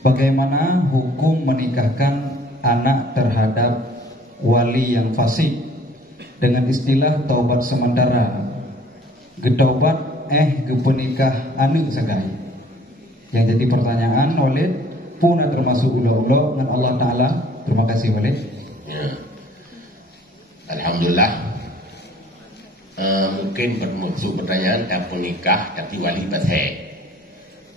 Bagaimana hukum menikahkan anak terhadap wali yang fasik dengan istilah taubat sementara? Getaubat gepenikah anu sagai. Yang jadi pertanyaan Walid puna termasuk ulo-ulo dengan Allah Ta'ala. Terima kasih Walid. Ya. Alhamdulillah. Mungkin bermaksud pertanyaan tak nikah tapi wali batai.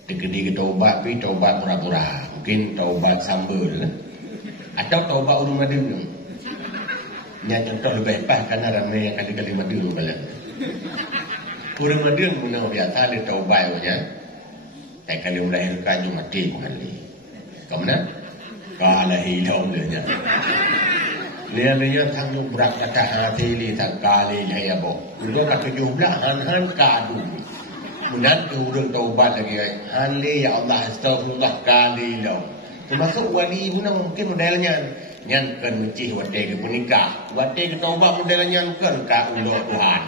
Digede taubat tapi taubat pura-pura. Mungkin taubat sambul atau taubat urung madu. Nya contoh lebih pas karena ramai yang kali-kali madu bala. Urung madu guna biasa di taubat nya. Tak kali melahirkan cuma mati kali. Kemana? Kala hilang dia. Lihat tanggung berat kata hati li tak kali jaya bo. Udah kat 17 han kadu. Kemudian urung taubat lagi. Hanli ya Allah astagfirullah kali lo. Termasuk wali guna mungkin modelnya. Yang kan mencih wadai ke penikah. Wadai ke taubat modelnya kan ka ulo Tuhan.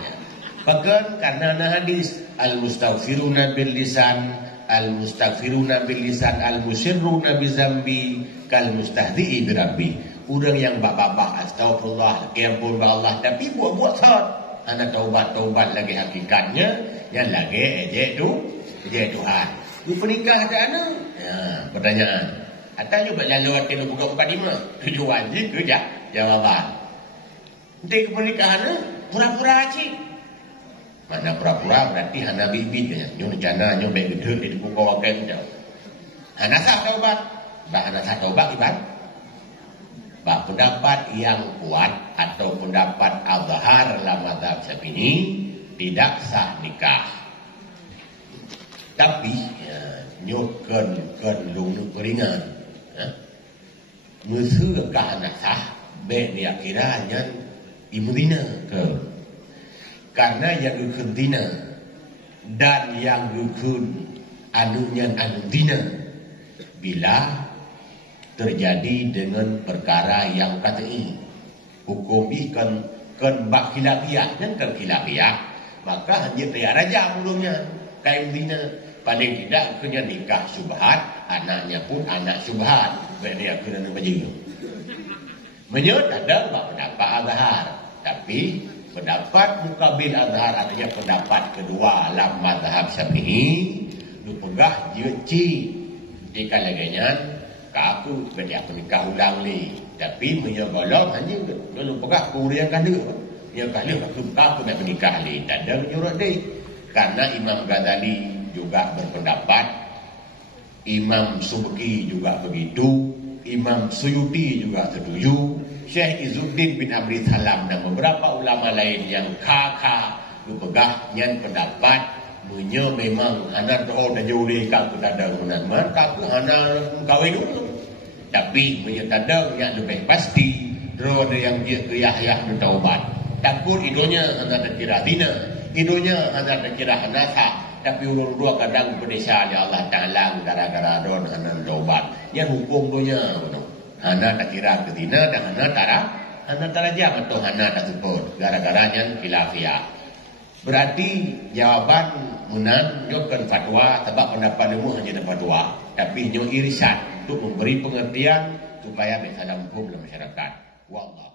Bahkan karena hadis al-mustaghfiruna bil lisan al-mustaghfiruna bil lisan al-musirruna bi zambi kal mustahdi'i bi rabbi. Orang yang babak astagfirullah ampun Allah tapi buat-buat saat anak taubat lagi hakikatnya yang lagi ejek Tuhan. Lu penikah ada anak? Ya, pertanyaan. Atau juga lalu hati lu buka 45 tujuan je kerja jawaban. Nanti pernikahan pura-pura cik. Mana pura-pura berarti hana bibit ya. Nyo rencana nyo baik gede di buka wakil jauh. Hana sah taubat. Hana sah taubat ibarat. Pendapat yang kuat atau pendapat azhar dalam mazhab Syafi'i tidak sah nikah. Tapi nyokan lung peringan. Musuh ke anak sah be dia kiranya imudina ke. Karena yang gukun dina dan yang gukun anunya anu dina bila terjadi dengan perkara yang katai hukum ikan bak khilafiyah dan khilafiyah maka hanya dia raja mulungnya kain dina paling tidak kena nikah subhat anaknya pun anak subhat dia kena baju menyebut ada pendapat azhar tapi pendapat mukabil azhar artinya pendapat kedua dalam mazhab Syafi'i lu pegah jeci di kalangan aku benda nikah ulang ni tapi menyogolong hanya lalu pegah kurian kali yang kali aku nak menikah ni tak ada menyuruh dia karena Imam Ghazali juga berpendapat Imam Subki juga begitu Imam Suyuti juga setuju Syekh Izzuddin bin Abdul Salam dan beberapa ulama lain yang kakak pegah yang pendapat punya memang anak doa dan juri kau tak ada gunan maka aku anak kawin dulu tapi punya tanda yang lebih pasti doa yang dia kiyah bertaubat takut idonya anak terkira dina idonya anak terkira hanasa tapi ulun dua kadang berdesa di Allah Ta'ala gara-gara doa anak taubat yang hukum doanya anak terkira ke dina dan anak taraja atau anak tak support gara-gara yang khilafiyah. Berarti jawaban munan nyokan fatwa sebab pendapat ilmu hanya ada fatwa tapi nyo irisan untuk memberi pengertian supaya bisa dalam hukum dalam masyarakat. Wallah.